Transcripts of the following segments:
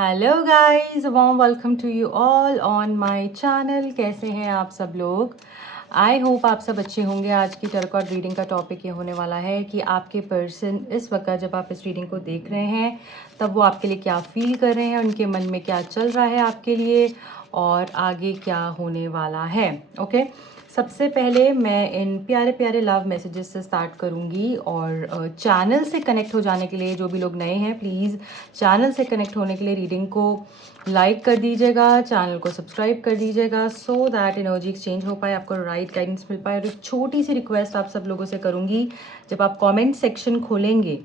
Hello guys, warm welcome to you all on my channel. कैसे हैं आप सब लोग? आई होप आप सब अच्छे होंगे। आज की टैरो रीडिंग का टॉपिक ये होने वाला है कि आपके पर्सन इस वक्त जब आप इस रीडिंग को देख रहे हैं तब वो आपके लिए क्या फील कर रहे हैं, उनके मन में क्या चल रहा है आपके लिए और आगे क्या होने वाला है। ओके, सबसे पहले मैं इन प्यारे प्यारे लव मैसेजेस से स्टार्ट करूंगी और चैनल से कनेक्ट हो जाने के लिए जो भी लोग नए हैं प्लीज़ चैनल से कनेक्ट होने के लिए रीडिंग को लाइक कर दीजिएगा, चैनल को सब्सक्राइब कर दीजिएगा सो दैट एनर्जी एक्सचेंज हो पाए, आपको राइट गाइडेंस मिल पाए। और एक छोटी सी रिक्वेस्ट आप सब लोगों से करूँगी, जब आप कमेंट सेक्शन खोलेंगे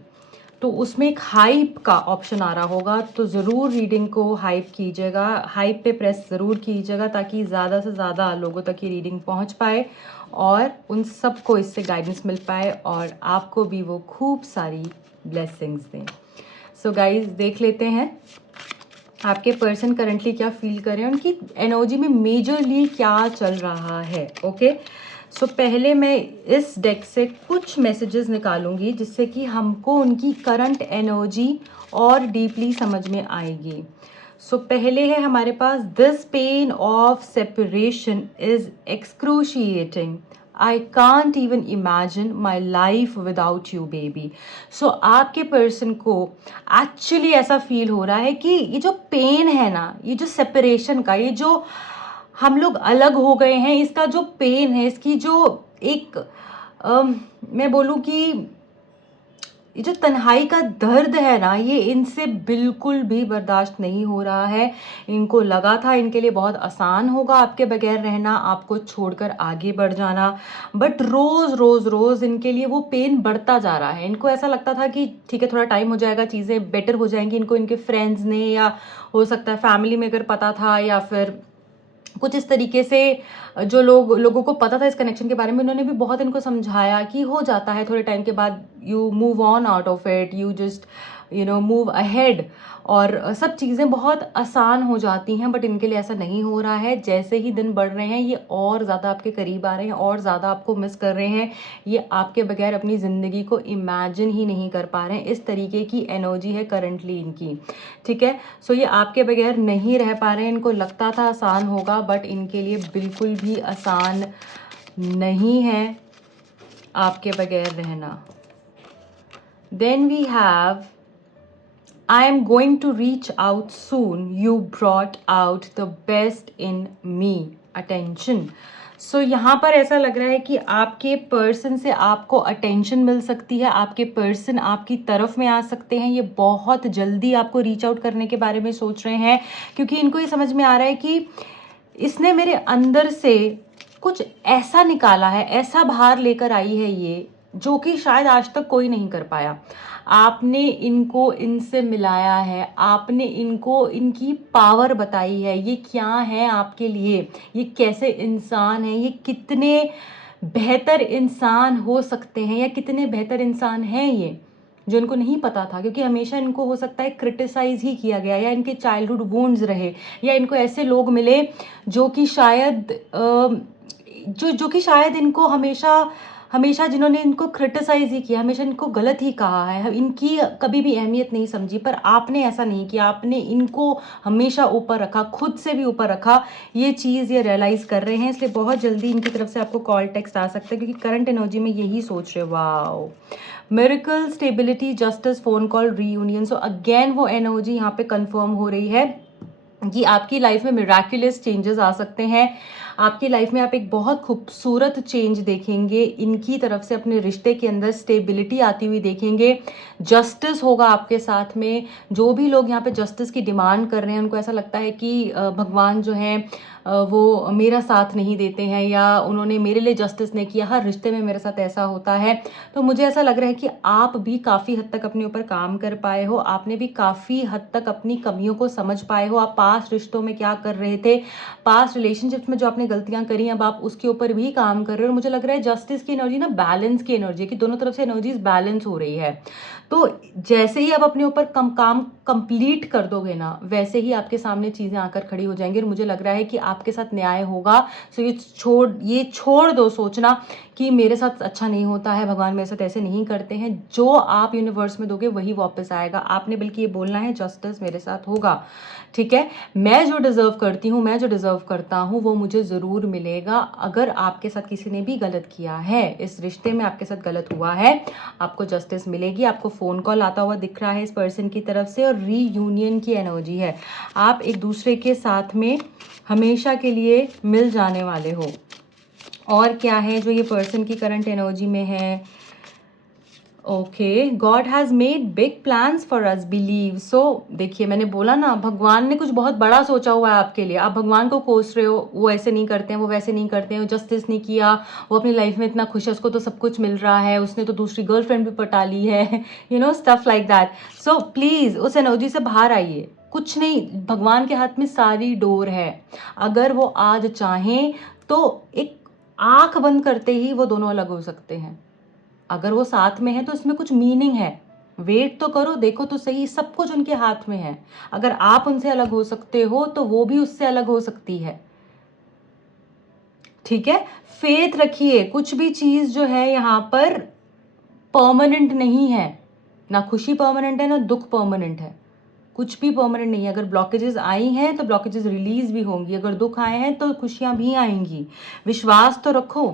तो उसमें एक हाइप का ऑप्शन आ रहा होगा, तो ज़रूर रीडिंग को हाइप कीजिएगा, हाइप पे प्रेस ज़रूर कीजिएगा ताकि ज़्यादा से ज़्यादा लोगों तक ये रीडिंग पहुंच पाए और उन सबको इससे गाइडेंस मिल पाए और आपको भी वो खूब सारी ब्लेसिंग्स दें। सो गाइज, देख लेते हैं आपके पर्सन करंटली क्या फील कर रहे हैं, उनकी एनर्जी में मेजरली क्या चल रहा है। ओके, सो पहले मैं इस डेक से कुछ मैसेजेस निकालूंगी जिससे कि हमको उनकी करंट एनर्जी और डीपली समझ में आएगी। सो पहले है हमारे पास, this pain of separation is excruciating, I can't even imagine my life without you baby. So आपके पर्सन को एक्चुअली ऐसा फील हो रहा है कि ये जो पेन है ना, ये जो सेपरेशन का, ये जो हम लोग अलग हो गए हैं, इसका जो पेन है, इसकी जो एक मैं बोलूँ कि ये जो तन्हाई का दर्द है ना, ये इनसे बिल्कुल भी बर्दाश्त नहीं हो रहा है। इनको लगा था इनके लिए बहुत आसान होगा आपके बगैर रहना, आपको छोड़कर आगे बढ़ जाना, बट रोज़ रोज़ रोज़ इनके लिए वो पेन बढ़ता जा रहा है। इनको ऐसा लगता था कि ठीक है, थोड़ा टाइम हो जाएगा, चीज़ें बेटर हो जाएंगी। इनको इनके फ्रेंड्स ने या हो सकता है फैमिली में अगर पता था या फिर कुछ इस तरीके से जो लोगों को पता था इस कनेक्शन के बारे में, उन्होंने भी बहुत इनको समझाया कि हो जाता है थोड़े टाइम के बाद, you move on out of it, you just move ahead और सब चीज़ें बहुत आसान हो जाती हैं। बट इनके लिए ऐसा नहीं हो रहा है। जैसे ही दिन बढ़ रहे हैं ये और ज़्यादा आपके करीब आ रहे हैं और ज़्यादा आपको मिस कर रहे हैं। ये आपके बगैर अपनी ज़िंदगी को इमेजिन ही नहीं कर पा रहे हैं। इस तरीके की एनर्जी है करंटली इनकी, ठीक है। सो ये आपके बगैर नहीं रह पा रहे हैं। इनको लगता था आसान होगा, बट इनके लिए बिल्कुल भी आसान नहीं है आपके बगैर रहना। Then we have, I am going to reach out soon. You brought out the best in me. Attention. So यहाँ पर ऐसा लग रहा है कि आपके पर्सन से आपको अटेंशन मिल सकती है, आपके पर्सन आपकी तरफ में आ सकते हैं। ये बहुत जल्दी आपको रीच आउट करने के बारे में सोच रहे हैं, क्योंकि इनको ये समझ में आ रहा है कि इसने मेरे अंदर से कुछ ऐसा निकाला है, ऐसा बाहर लेकर आई है ये, जो कि शायद आज तक कोई नहीं कर पाया। आपने इनको इनसे मिलाया है, आपने इनको इनकी पावर बताई है, ये क्या है आपके लिए, ये कैसे इंसान है, ये कितने बेहतर इंसान हो सकते हैं या कितने बेहतर इंसान हैं ये, जो इनको नहीं पता था। क्योंकि हमेशा इनको हो सकता है क्रिटिसाइज ही किया गया, या इनके चाइल्डहुड वुंड्स रहे, या इनको ऐसे लोग मिले जो कि शायद जो कि शायद इनको हमेशा हमेशा जिन्होंने इनको क्रिटिसाइज ही किया, हमेशा इनको गलत ही कहा है, इनकी कभी भी अहमियत नहीं समझी। पर आपने ऐसा नहीं किया, आपने इनको हमेशा ऊपर रखा, खुद से भी ऊपर रखा। ये चीज़ ये रियलाइज कर रहे हैं, इसलिए बहुत जल्दी इनकी तरफ से आपको कॉल टेक्स्ट आ सकता है, क्योंकि करंट एनर्जी में यही सोच रहे। Wow, miracle, stability, justice, phone call, reunion. So again वो एनर्जी यहाँ पे कंफर्म हो रही है कि आपकी लाइफ में मिराकुलस चेंजेस आ सकते हैं। आपकी लाइफ में आप एक बहुत खूबसूरत चेंज देखेंगे, इनकी तरफ से अपने रिश्ते के अंदर स्टेबिलिटी आती हुई देखेंगे। जस्टिस होगा आपके साथ में। जो भी लोग यहाँ पे जस्टिस की डिमांड कर रहे हैं, उनको ऐसा लगता है कि भगवान जो है वो मेरा साथ नहीं देते हैं, या उन्होंने मेरे लिए जस्टिस नहीं किया, हर रिश्ते में मेरे साथ ऐसा होता है। तो मुझे ऐसा लग रहा है कि आप भी काफ़ी हद तक अपने ऊपर काम कर पाए हो, आपने भी काफ़ी हद तक अपनी कमियों को समझ पाए हो। आप पा पास्ट रिश्तों में क्या कर रहे थे, पास्ट रिलेशनशिप्स में जो आपने गलतियां करी, अब आप उसके ऊपर भी काम कर रहे हो। और मुझे लग रहा है जस्टिस की एनर्जी ना बैलेंस की एनर्जी है, कि दोनों तरफ से एनर्जीज बैलेंस हो रही है। तो जैसे ही आप अपने ऊपर काम कंप्लीट कर दोगे ना, वैसे ही आपके सामने चीज़ें आकर खड़ी हो जाएंगी। और मुझे लग रहा है कि आपके साथ न्याय होगा। सो ये छोड़ दो सोचना कि मेरे साथ अच्छा नहीं होता है, भगवान मेरे साथ ऐसे नहीं करते हैं। जो आप यूनिवर्स में दोगे वही वापस आएगा। आपने बल्कि ये बोलना है जस्टिस मेरे साथ होगा, ठीक है। मैं जो डिजर्व करती हूँ, मैं जो डिजर्व करता हूँ, वो मुझे ज़रूर मिलेगा। अगर आपके साथ किसी ने भी गलत किया है, इस रिश्ते में आपके साथ गलत हुआ है, आपको जस्टिस मिलेगी। आपको फ़ोन कॉल आता हुआ दिख रहा है इस पर्सन की तरफ से, और रीयूनियन की एनर्जी है। आप एक दूसरे के साथ में हमेशा के लिए मिल जाने वाले हो। और क्या है जो ये पर्सन की करंट एनर्जी में है? Okay, God has made big plans for us, believe. So देखिए, मैंने बोला ना, भगवान ने कुछ बहुत बड़ा सोचा हुआ है आपके लिए। आप भगवान को कोस रहे हो, वो ऐसे नहीं करते हैं, वो वैसे नहीं करते हैं, वो जस्टिस नहीं किया, वो अपनी लाइफ में इतना खुश है, उसको तो सब कुछ मिल रहा है, उसने तो दूसरी गर्लफ्रेंड भी पटा ली है, stuff like that. So please उस एनर्जी से बाहर आइए। कुछ नहीं, भगवान के हाथ में सारी डोर है। अगर वो आज चाहें तो एक आंख बंद करते ही वो दोनों अलग हो सकते हैं। अगर वो साथ में है तो इसमें कुछ मीनिंग है। वेट तो करो, देखो तो सही, सब कुछ उनके हाथ में है। अगर आप उनसे अलग हो सकते हो तो वो भी उससे अलग हो सकती है, ठीक है। फेथ रखिए। कुछ भी चीज जो है यहाँ पर परमानेंट नहीं है। ना खुशी परमानेंट है, ना दुख परमानेंट है। कुछ भी परमानेंट नहीं है। अगर ब्लॉकेजेस आई हैं तो ब्लॉकेजेस रिलीज भी होंगी, अगर दुख आए हैं तो खुशियां भी आएंगी। विश्वास तो रखो,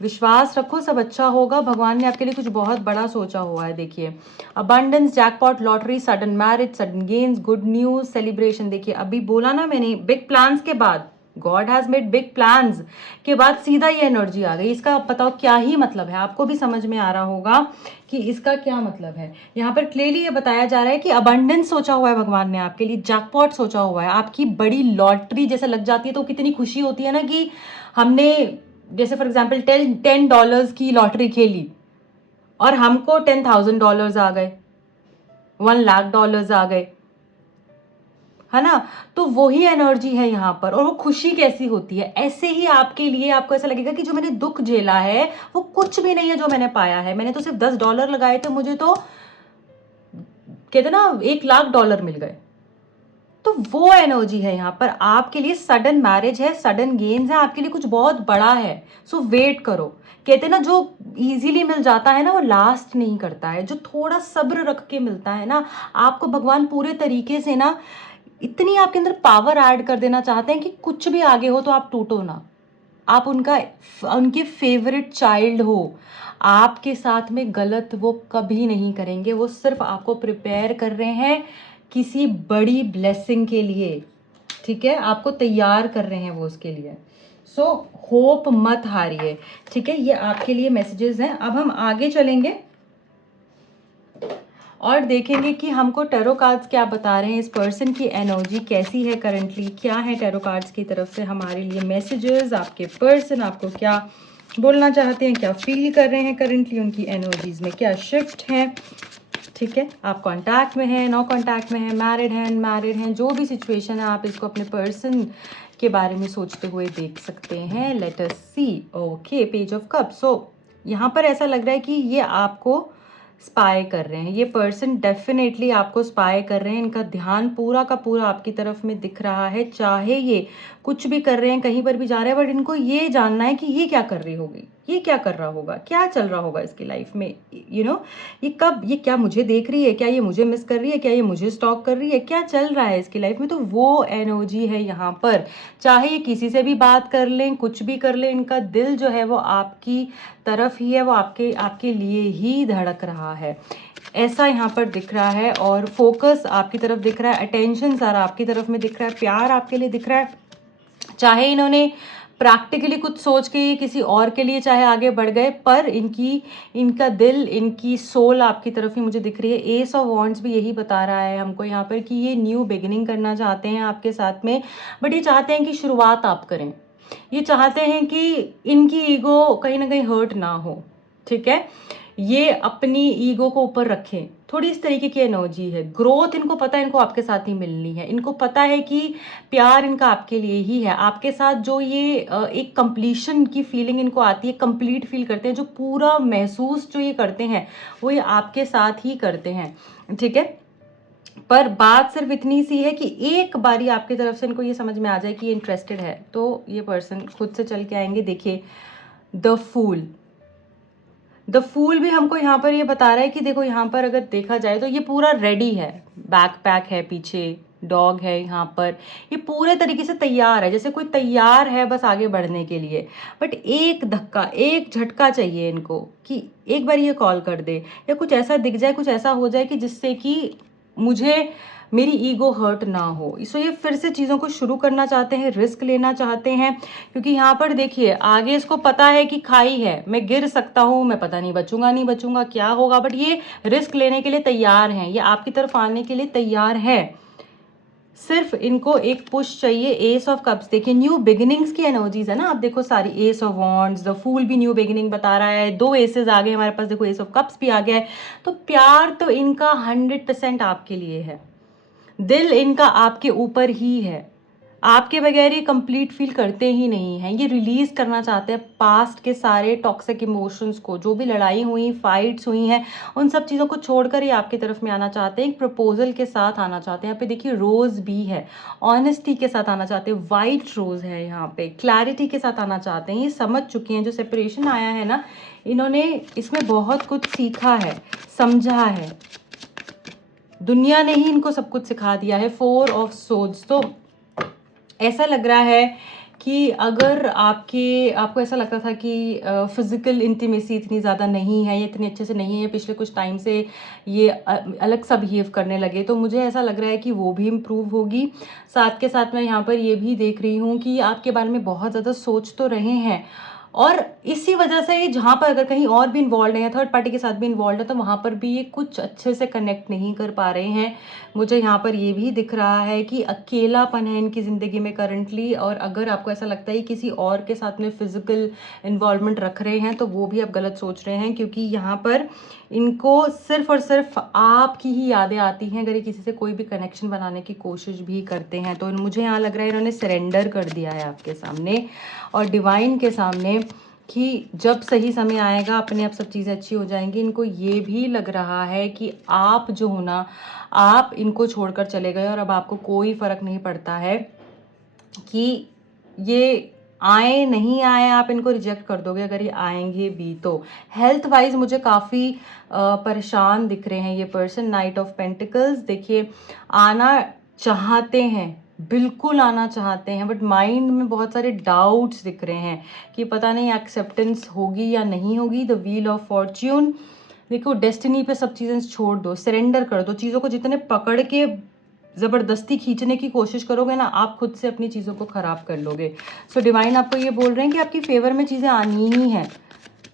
विश्वास रखो, सब अच्छा होगा। भगवान ने आपके लिए कुछ बहुत बड़ा सोचा हुआ है। देखिए, abundance, jackpot, lottery, sudden marriage, sudden gains, good news, celebration. देखिए, अभी बोला ना मैंने, बिग प्लान्स के बाद, God has made big plans के बाद सीधा ये एनर्जी आ गई। इसका आप बताओ क्या ही मतलब है? आपको भी समझ में आ रहा होगा कि इसका क्या मतलब है। यहाँ पर क्लियरली ये बताया जा रहा है कि अबंडेंस सोचा हुआ है भगवान ने आपके लिए, जैकपॉट सोचा हुआ है। आपकी बड़ी लॉटरी जैसे लग जाती है तो कितनी खुशी होती है ना, कि हमने जैसे फॉर एग्जाम्पल $10 की लॉटरी खेली और हमको $10,000 आ गए, $1,00,000 आ गए, है ना। तो वही एनर्जी है यहाँ पर। और वो खुशी कैसी होती है, ऐसे ही आपके लिए, आपको ऐसा लगेगा कि जो मैंने दुख झेला है वो कुछ भी नहीं है जो मैंने पाया है। मैंने तो सिर्फ $10 लगाए थे, मुझे तो कहते ना $1,00,000 मिल गए। तो वो एनर्जी है यहाँ पर आपके लिए। सडन मैरिज है, सडन गेन्स है, आपके लिए कुछ बहुत बड़ा है। सो वेट करो। कहते ना, जो इजीली मिल जाता है ना वो लास्ट नहीं करता है। जो थोड़ा सब्र रख के मिलता है ना, आपको भगवान पूरे तरीके से ना इतनी आपके अंदर पावर ऐड कर देना चाहते हैं कि कुछ भी आगे हो तो आप टूटो ना। आप उनके फेवरेट चाइल्ड हो। आपके साथ में गलत वो कभी नहीं करेंगे। वो सिर्फ आपको प्रिपेयर कर रहे हैं किसी बड़ी ब्लेसिंग के लिए, ठीक है। आपको तैयार कर रहे हैं वो उसके लिए। सो होप मत हारिए, ठीक है। ये आपके लिए मैसेजेस हैं। अब हम आगे चलेंगे और देखेंगे कि हमको टैरो कार्ड्स क्या बता रहे हैं। इस पर्सन की एनर्जी कैसी है करंटली, क्या है टैरो कार्ड्स की तरफ से हमारे लिए मैसेजेस। आपके पर्सन आपको क्या बोलना चाहते हैं, क्या फील कर रहे हैं करंटली, उनकी एनर्जीज में क्या शिफ्ट है, ठीक है। आप कांटेक्ट में हैं, नो कांटेक्ट में हैं, मैरिड हैं, अनमैरिड हैं, जो भी सिचुएशन है आप इसको अपने पर्सन के बारे में सोचते हुए देख सकते हैं। Let us see. Okay, page of cup. So यहाँ पर ऐसा लग रहा है कि ये आपको स्पाई कर रहे हैं। ये पर्सन डेफिनेटली आपको स्पाई कर रहे हैं। इनका ध्यान पूरा का पूरा आपकी तरफ में दिख रहा है। चाहे ये कुछ भी कर रहे हैं, कहीं पर भी जा रहे हैं, बट इनको ये जानना है कि ये क्या कर रही होगी, ये क्या कर रहा होगा, क्या चल रहा होगा इसकी लाइफ में। ये क्या मुझे देख रही है, क्या ये मुझे मिस कर रही है, क्या ये मुझे स्टॉक कर रही है, क्या चल रहा है इसकी लाइफ में। तो वो एनर्जी है यहाँ पर। चाहे ये किसी से भी बात कर लें, कुछ भी कर लें, इनका दिल जो है वो आपकी तरफ ही है, वो आपके लिए ही धड़क रहा है, ऐसा यहाँ पर दिख रहा है। और फोकस आपकी तरफ दिख रहा है, अटेंशन सारा आपकी तरफ में दिख रहा है, प्यार आपके लिए दिख रहा है। चाहे इन्होंने प्रैक्टिकली कुछ सोच के ये किसी और के लिए चाहे आगे बढ़ गए, पर इनका दिल, इनकी सोल आपकी तरफ ही मुझे दिख रही है। एस ऑफ वॉन्ड्स भी यही बता रहा है हमको यहाँ पर कि ये न्यू बिगिनिंग करना चाहते हैं आपके साथ में, बट ये चाहते हैं कि शुरुआत आप करें। ये चाहते हैं कि इनकी ईगो कहीं ना कहीं हर्ट ना हो, ठीक है। ये अपनी ईगो को ऊपर रखें, थोड़ी इस तरीके की एनर्जी है। ग्रोथ इनको पता है, इनको आपके साथ ही मिलनी है। इनको पता है कि प्यार इनका आपके लिए ही है। आपके साथ जो ये एक कंप्लीशन की फीलिंग इनको आती है, कंप्लीट फील करते हैं, जो पूरा महसूस जो ये करते हैं वो ये आपके साथ ही करते हैं, ठीक है। पर बात सिर्फ इतनी सी है कि एक बारी आपकी तरफ से इनको ये समझ में आ जाए कि ये इंटरेस्टेड है, तो ये पर्सन खुद से चल के आएंगे। देखिए द फूल भी हमको यहाँ पर ये बता रहा है कि देखो, यहाँ पर अगर देखा जाए तो ये पूरा रेडी है, बैकपैक है, पीछे डॉग है, यहाँ पर ये पूरे तरीके से तैयार है, जैसे कोई तैयार है बस आगे बढ़ने के लिए। बट एक धक्का, एक झटका चाहिए इनको कि एक बार ये कॉल कर दे, या कुछ ऐसा दिख जाए, कुछ ऐसा हो जाए कि जिससे कि मुझे मेरी ईगो हर्ट ना हो। सो ये फिर से चीज़ों को शुरू करना चाहते हैं, रिस्क लेना चाहते हैं, क्योंकि यहाँ पर देखिए आगे इसको पता है कि खाई है, मैं गिर सकता हूँ, मैं पता नहीं बचूंगा नहीं बचूंगा, क्या होगा, बट ये रिस्क लेने के लिए तैयार हैं, ये आपकी तरफ आने के लिए तैयार है। सिर्फ इनको एक पुश चाहिए। एस ऑफ कप्स, देखिए न्यू बिगिनिंग्स की एनर्जीज है ना, आप देखो सारी, ace of wands, the fool भी न्यू बिगिनिंग बता रहा है, 2 एसेस आ गए हमारे पास, देखो एस ऑफ कप्स भी आ गया है। तो प्यार तो इनका 100% आपके लिए है, दिल इनका आपके ऊपर ही है, आपके बगैर ये कंप्लीट फील करते ही नहीं हैं। ये रिलीज करना चाहते हैं पास्ट के सारे टॉक्सिक इमोशंस को, जो भी लड़ाई हुई, फाइट्स हुई हैं, उन सब चीज़ों को छोड़कर ये आपकी तरफ में आना चाहते हैं, एक प्रपोजल के साथ आना चाहते हैं। यहाँ पे देखिए रोज भी है, ऑनेस्टी के साथ आना चाहते हैं, वाइट रोज है, यहाँ पे क्लैरिटी के साथ आना चाहते हैं। ये समझ चुके हैं, जो सेपरेशन आया है ना, इन्होंने इसमें बहुत कुछ सीखा है, समझा है, दुनिया ने ही इनको सब कुछ सिखा दिया है। 4 ऑफ सोर्ड्स, तो ऐसा लग रहा है कि अगर आपको ऐसा लगता था कि फिजिकल इंटीमेसी इतनी ज़्यादा नहीं है, ये इतनी अच्छे से नहीं है, पिछले कुछ टाइम से ये अलग सा बिहेव करने लगे, तो मुझे ऐसा लग रहा है कि वो भी इम्प्रूव होगी। साथ के साथ मैं यहाँ पर ये भी देख रही हूँ कि आपके बारे में बहुत ज़्यादा सोच तो रहे हैं, और इसी वजह से ये जहाँ पर अगर कहीं और भी इन्वॉल्व है, थर्ड पार्टी के साथ भी इन्वॉल्व है, तो वहाँ पर भी ये कुछ अच्छे से कनेक्ट नहीं कर पा रहे हैं। मुझे यहाँ पर ये भी दिख रहा है कि अकेलापन है इनकी ज़िंदगी में करंटली, और अगर आपको ऐसा लगता है किसी और के साथ में फिजिकल इन्वॉल्वमेंट रख रहे हैं, तो वो भी आप गलत सोच रहे हैं, क्योंकि यहाँ पर इनको सिर्फ और सिर्फ आपकी ही यादें आती हैं अगर ये किसी से कोई भी कनेक्शन बनाने की कोशिश भी करते हैं। तो मुझे यहाँ लग रहा है इन्होंने सरेंडर कर दिया है आपके सामने और डिवाइन के सामने, कि जब सही समय आएगा अपने आप सब चीज़ें अच्छी हो जाएंगी। इनको ये भी लग रहा है कि आप जो हो ना, आप इनको छोड़कर चले गए और अब आपको कोई फ़र्क नहीं पड़ता है कि ये आए नहीं आए, आप इनको रिजेक्ट कर दोगे अगर ये आएंगे भी तो। हेल्थ वाइज मुझे काफ़ी परेशान दिख रहे हैं ये पर्सन। नाइट ऑफ पेंटिकल्स, देखिए आना चाहते हैं, बिल्कुल आना चाहते हैं, बट माइंड में बहुत सारे डाउट्स दिख रहे हैं कि पता नहीं एक्सेप्टेंस होगी या नहीं होगी। द व्हील ऑफ फॉर्च्यून, देखो डेस्टिनी पे सब चीज़ें छोड़ दो, सरेंडर कर दो चीज़ों को। जितने पकड़ के ज़बरदस्ती खींचने की कोशिश करोगे ना, आप खुद से अपनी चीज़ों को ख़राब कर लोगे। सो डिवाइन आपको ये बोल रहे हैं कि आपकी फेवर में चीज़ें आनी ही हैं,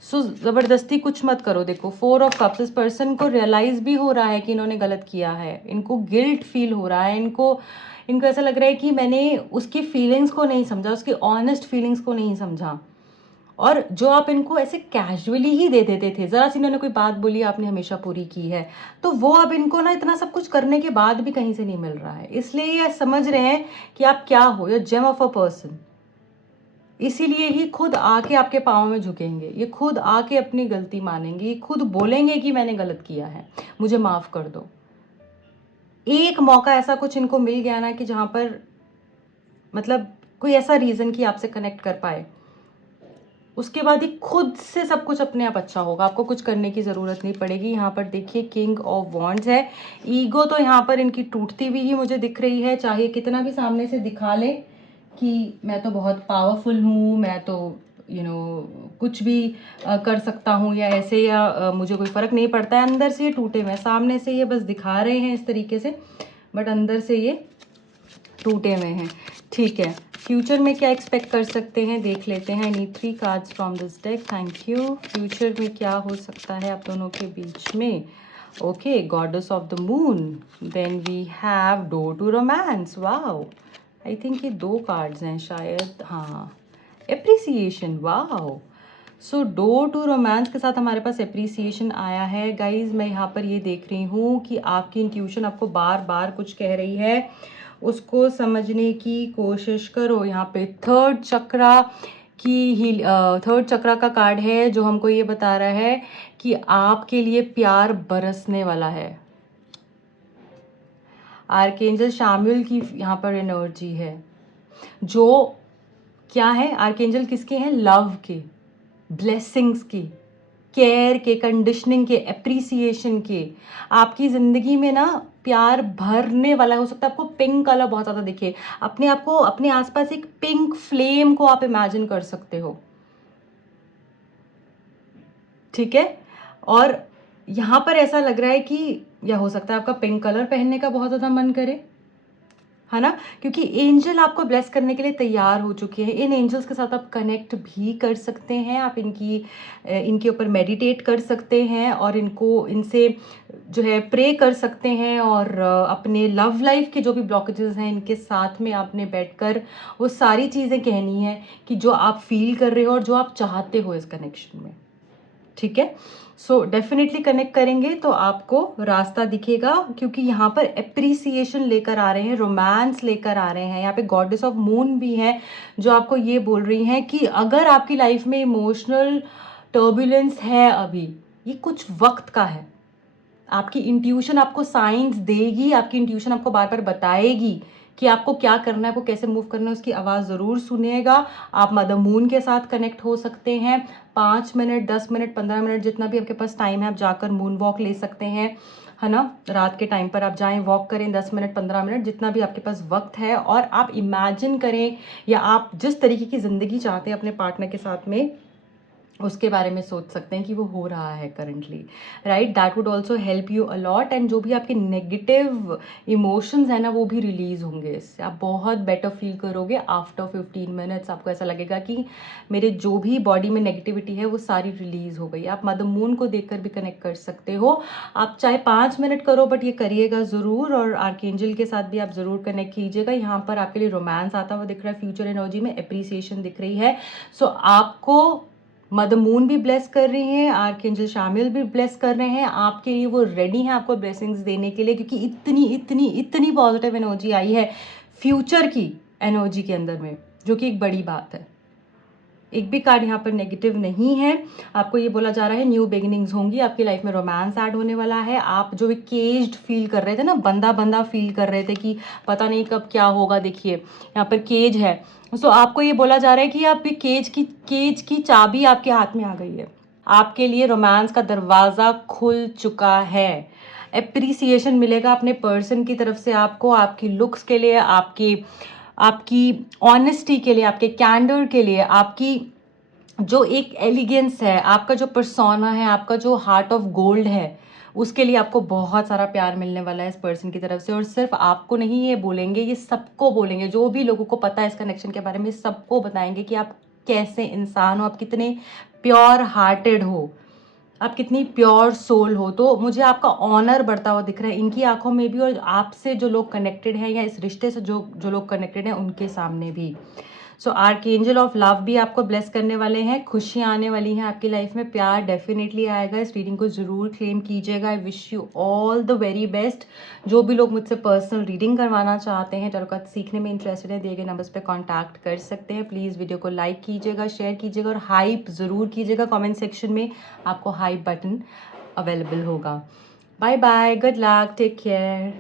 सो ज़बरदस्ती कुछ मत करो। देखो 4 ऑफ कप्स, इस पर्सन को रियलाइज़ भी हो रहा है कि इन्होंने गलत किया है, इनको गिल्ट फील हो रहा है, इनको ऐसा लग रहा है कि मैंने उसकी फीलिंग्स को नहीं समझा, उसकी ऑनेस्ट फीलिंग्स को नहीं समझा, और जो आप इनको ऐसे कैजुअली ही दे देते थे, ज़रा सी इन्होंने कोई बात बोली आपने हमेशा पूरी की है, तो वो अब इनको ना इतना सब कुछ करने के बाद भी कहीं से नहीं मिल रहा है। इसलिए ये समझ रहे हैं कि आप क्या हो, या जेम ऑफ अ पर्सन। इसीलिए ही खुद आके आपके पाँव में झुकेंगे, ये खुद आके अपनी गलती मानेंगे, ये खुद बोलेंगे कि मैंने गलत किया है, मुझे माफ़ कर दो। एक मौका ऐसा कुछ इनको मिल गया ना कि जहाँ पर मतलब कोई ऐसा रीज़न कि आपसे कनेक्ट कर पाए, उसके बाद ही खुद से सब कुछ अपने आप अच्छा होगा, आपको कुछ करने की ज़रूरत नहीं पड़ेगी। यहाँ पर देखिए किंग ऑफ वॉन्ड्स है। ईगो तो यहाँ पर इनकी टूटती हुई ही मुझे दिख रही है, चाहे कितना भी सामने से दिखा ले कि मैं तो बहुत पावरफुल हूँ, मैं तो कुछ भी कर सकता हूँ, या ऐसे, या मुझे कोई फ़र्क नहीं पड़ता है। अंदर से ये टूटे हुए हैं, सामने से ये बस दिखा रहे हैं इस तरीके से, बट अंदर से ये टूटे हुए हैं। ठीक है, फ्यूचर में क्या एक्सपेक्ट कर सकते हैं देख लेते हैं। नी 3 cards from this deck, thank you. Future में क्या हो सकता है आप दोनों के बीच में। Okay, goddess of the moon, then we have door to romance. Wow, I think ये 2 कार्ड्स हैं शायद, हाँ। Appreciation, wow, so door to romance के साथ हमारे पास एप्रिसिएशन आया है गाइज। मैं यहाँ पर ये देख रही हूँ कि आपकी इंट्यूशन आपको बार बार कुछ कह रही है, उसको समझने की कोशिश करो। यहाँ पे थर्ड चक्रा थर्ड चक्रा का कार्ड है जो हमको ये बता रहा है कि आपके लिए प्यार बरसने वाला है। आर्कएंजल शामुएल की यहाँ पर एनर्जी है, जो क्या है, आर्कएंजल किसके हैं, लव के, ब्लेसिंग्स की, केयर के, कंडीशनिंग के, एप्रिसिएशन के। आपकी ज़िंदगी में ना प्यार भरने वाला हो सकता है। आपको पिंक कलर बहुत ज़्यादा दिखे, अपने आप को, अपने आसपास एक पिंक फ्लेम को आप इमेजिन कर सकते हो, ठीक है। और यहाँ पर ऐसा लग रहा है कि या हो सकता है आपका पिंक कलर पहनने का बहुत ज़्यादा मन करे, है ना, क्योंकि एंजल आपको ब्लेस करने के लिए तैयार हो चुके हैं। इन एंजल्स के साथ आप कनेक्ट भी कर सकते हैं, आप इनके ऊपर मेडिटेट कर सकते हैं और इनसे जो है प्रे कर सकते हैं। और अपने लव लाइफ के जो भी ब्लॉकेजेस हैं इनके साथ में आपने बैठकर वो सारी चीज़ें कहनी है कि जो आप फील कर रहे हो और जो आप चाहते हो इस कनेक्शन में, ठीक है। सो डेफिनेटली कनेक्ट करेंगे तो आपको रास्ता दिखेगा, क्योंकि यहाँ पर एप्रिसिएशन लेकर आ रहे हैं, रोमांस लेकर आ रहे हैं। यहाँ पे गॉडेस ऑफ मून भी है जो आपको ये बोल रही हैं कि अगर आपकी लाइफ में इमोशनल टर्बुलेंस है अभी, ये कुछ वक्त का है। आपकी इंट्यूशन आपको साइंस देगी, आपकी इंट्यूशन आपको बार बार बताएगी कि आपको क्या करना है, आपको कैसे मूव करना है, उसकी आवाज़ ज़रूर सुनिएगा। आप मदर मून के साथ कनेक्ट हो सकते हैं। 5 मिनट, 10 मिनट, 15 मिनट, जितना भी आपके पास टाइम है आप जाकर मून वॉक ले सकते हैं, है ना। रात के टाइम पर आप जाएं, वॉक करें 10 मिनट, 15 मिनट, जितना भी आपके पास वक्त है, और आप इमेजिन करें या आप जिस तरीके की ज़िंदगी चाहते हैं अपने पार्टनर के साथ में उसके बारे में सोच सकते हैं कि वो हो रहा है currently, right. That would also help you a lot. And जो भी आपके नेगेटिव इमोशंस हैं ना वो भी रिलीज होंगे, इससे आप बहुत बेटर फील करोगे। आफ्टर 15 मिनट्स आपको ऐसा लगेगा कि मेरे जो भी बॉडी में नेगेटिविटी है वो सारी रिलीज हो गई। आप मदर मून को देखकर भी कनेक्ट कर सकते हो। आप चाहे 5 मिनट करो बट ये करिएगा ज़रूर। और आर्कएंजल के साथ भी आप ज़रूर कनेक्ट कीजिएगा। यहाँ पर आपके लिए रोमांस आता हुआ दिख रहा है, फ्यूचर एनर्जी में एप्रिसिएशन दिख रही है। सो आपको मदर मून भी ब्लेस कर रही हैं, आर्कएंजल शामुएल भी ब्लेस कर रहे हैं आपके लिए। वो रेडी हैं आपको ब्लेसिंग्स देने के लिए, क्योंकि इतनी इतनी इतनी पॉजिटिव एनर्जी आई है फ्यूचर की एनर्जी के अंदर में, जो कि एक बड़ी बात है। एक भी कार्ड यहाँ पर नेगेटिव नहीं है। आपको ये बोला जा रहा है न्यू बिगिनिंग्स होंगी आपकी लाइफ में, रोमांस ऐड होने वाला है। आप जो भी केज्ड फील कर रहे थे ना, बंदा बंदा फील कर रहे थे कि पता नहीं कब क्या होगा, देखिए यहाँ पर केज है। सो आपको ये बोला जा रहा है कि आपकी केज की चाबी आपके हाथ में आ गई है। आपके लिए रोमांस का दरवाज़ा खुल चुका है। एप्रिसिएशन मिलेगा अपने पर्सन की तरफ से आपको, आपकी लुक्स के लिए, आपकी ऑनेस्टी के लिए, आपके कैंडर के लिए, आपकी जो एक एलिगेंस है, आपका जो पर्सोना है, आपका जो हार्ट ऑफ गोल्ड है, उसके लिए आपको बहुत सारा प्यार मिलने वाला है इस पर्सन की तरफ से। और सिर्फ आपको नहीं ये बोलेंगे, ये सबको बोलेंगे, जो भी लोगों को पता है इस कनेक्शन के बारे में, सबको बताएंगे कि आप कैसे इंसान हो, आप कितने प्योर हार्टेड हो, आप कितनी प्योर सोल हो। तो मुझे आपका ऑनर बढ़ता हुआ दिख रहा है इनकी आंखों में भी, और आपसे जो लोग कनेक्टेड हैं या इस रिश्ते से जो लोग कनेक्टेड हैं उनके सामने भी। सो आर्कएंजल ऑफ लव भी आपको ब्लेस करने वाले हैं, खुशियाँ आने वाली हैं आपकी लाइफ में, प्यार डेफिनेटली आएगा। इस रीडिंग को ज़रूर क्लेम कीजिएगा। I wish you all the very best. जो भी लोग मुझसे पर्सनल रीडिंग करवाना चाहते हैं, टैरो कार्ड सीखने में इंटरेस्टेड है, दिए गए नंबर्स पे कांटेक्ट कर सकते हैं। प्लीज़ वीडियो को लाइक कीजिएगा, शेयर कीजिएगा और हाइप ज़रूर कीजिएगा। कमेंट सेक्शन में आपको हाइप बटन अवेलेबल होगा। Bye bye, good luck, take care.